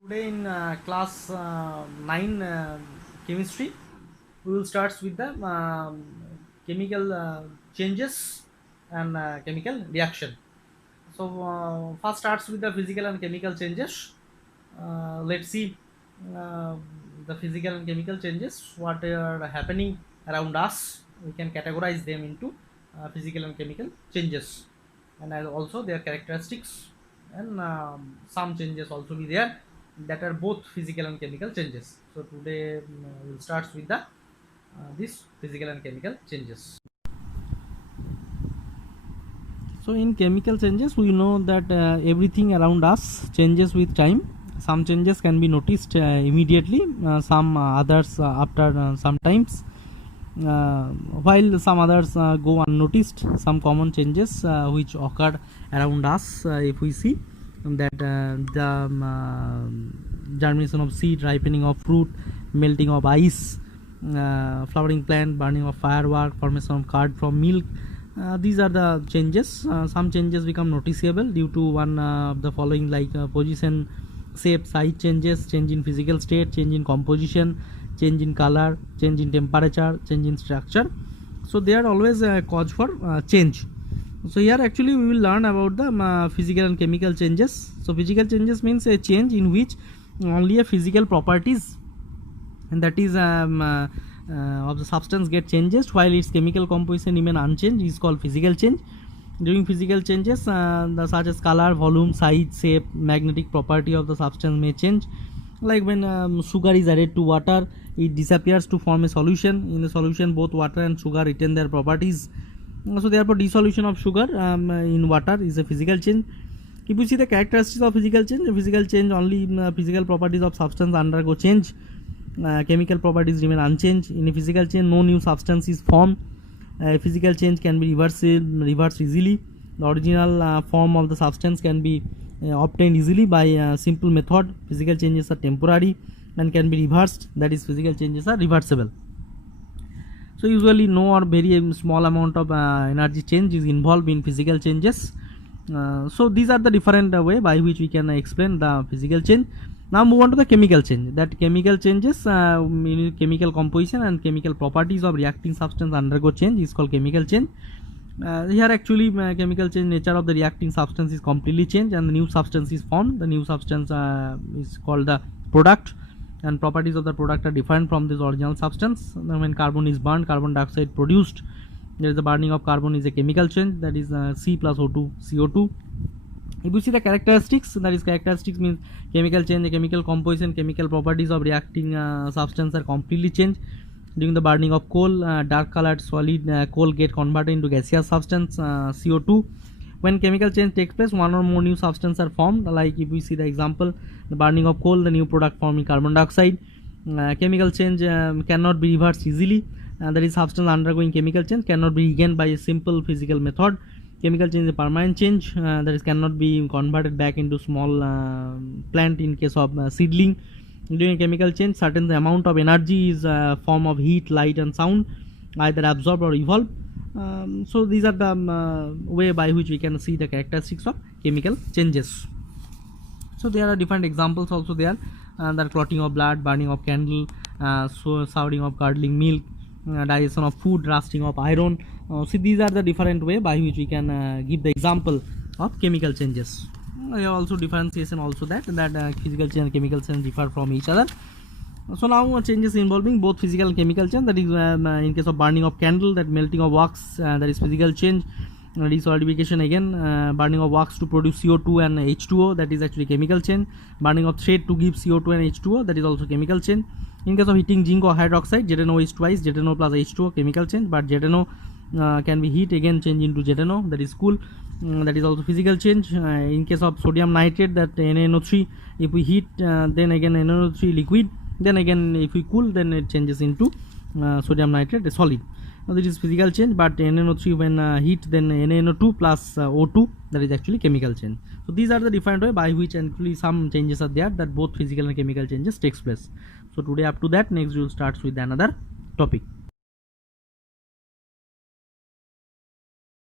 Today in class 9 chemistry, we will start with the chemical changes and chemical reaction. So first starts with the physical and chemical changes. Let's see uh, the physical and chemical changes, what are happening around us. We can categorize them into physical and chemical changes, and also their characteristics, and some changes also be there that are both physical and chemical changes. So today we'll start with the this physical and chemical changes. So in chemical changes, we know that everything around us changes with time. Some changes can be noticed immediately, some others after some times, while some others go unnoticed. Some common changes which occur around us, if we see that the germination of seed, ripening of fruit, melting of ice, flowering plant, burning of firework, formation of curd from milk. These are the changes. Some changes become noticeable due to one of the following, like position, shape, size changes, change in physical state, change in composition, change in color, change in temperature, change in structure. So they are always a cause for change. So here actually we will learn about the physical and chemical changes. So physical changes means a change in which only a physical properties, and that is of the substance get changes while its chemical composition remain unchanged, is called physical change. During physical changes, such as color, volume, size, shape, magnetic property of the substance may change. Like when sugar is added to water, it disappears to form a solution. In the solution, both water and sugar retain their properties. So therefore dissolution of sugar in water is a physical change. If you see the characteristics of physical change only physical properties of substance undergo change. Chemical properties remain unchanged. In a physical change, no new substance is formed. Physical change can be reversed easily. The original form of the substance can be obtained easily by a simple method. Physical changes are temporary and can be reversed, that is, physical changes are reversible. So usually no or very small amount of energy change is involved in physical changes. So these are the different way by which we can explain the physical change. Now move on to the chemical change. That chemical changes in chemical composition and chemical properties of reacting substance undergo change is called chemical change. Here actually chemical change, nature of the reacting substance is completely changed and the new substance is formed. The new substance is called the product, and properties of the product are different from this original substance. Now, when carbon is burned, carbon dioxide produced. There is the burning of carbon is a chemical change, that is C plus O2 CO2. If you see the characteristics, that is, characteristics means chemical change, the chemical composition, chemical properties of reacting substance are completely changed. During the burning of coal, dark colored solid coal get converted into gaseous substance CO2. When chemical change takes place, one or more new substances are formed. Like if we see the example, the burning of coal, the new product forming carbon dioxide. Chemical change cannot be reversed easily. That is, substance undergoing chemical change cannot be regained by a simple physical method. Chemical change is a permanent change, that is, cannot be converted back into small plant in case of seedling. During chemical change, certain amount of energy is form of heat, light and sound, either absorbed or evolved. So these are the way by which we can see the characteristics of chemical changes. So there are different examples also there. The clotting of blood, burning of candle, souring of curdling milk, digestion of food, rusting of iron. See, these are the different way by which we can give the example of chemical changes. There are also differentiation also that physical change and chemical change differ from each other. So now changes involving both physical and chemical change, that is in case of burning of candle, that melting of wax, that is physical change. Desolidification, again burning of wax to produce CO2 and H2O, that is actually chemical change. Burning of thread to give CO2 and H2O, that is also chemical change. In case of heating zinc or hydroxide, ZnO is twice ZnO plus H2O, chemical change. But ZnO can be heat, again change into ZnO, that is cool. That is also physical change. In case of sodium nitrate, that NaNO3, if we heat then again NaNO3 liquid, then again if we cool, then it changes into sodium nitrate, a solid. Now this is physical change, but NaNO3 when heat, then NaNO2 plus O2, that is actually chemical change. So these are the different way by which actually some changes are there, that both physical and chemical changes takes place. So today up to that, next we will start with another topic.